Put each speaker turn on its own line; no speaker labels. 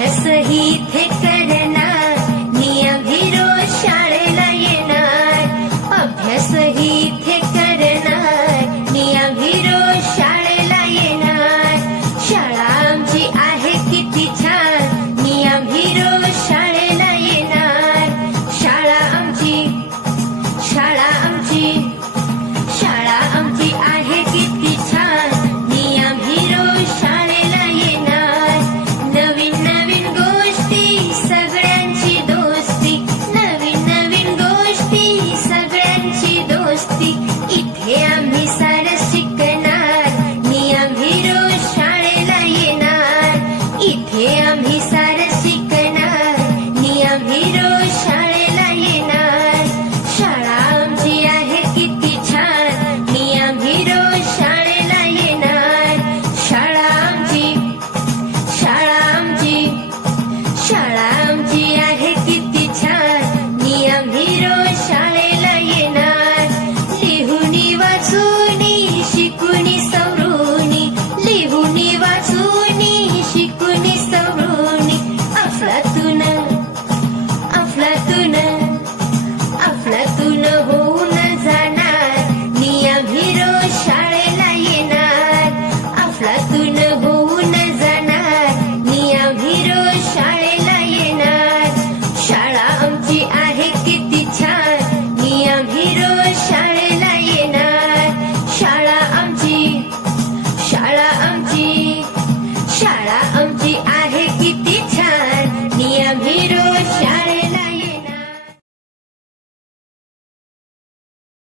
है सही थे करण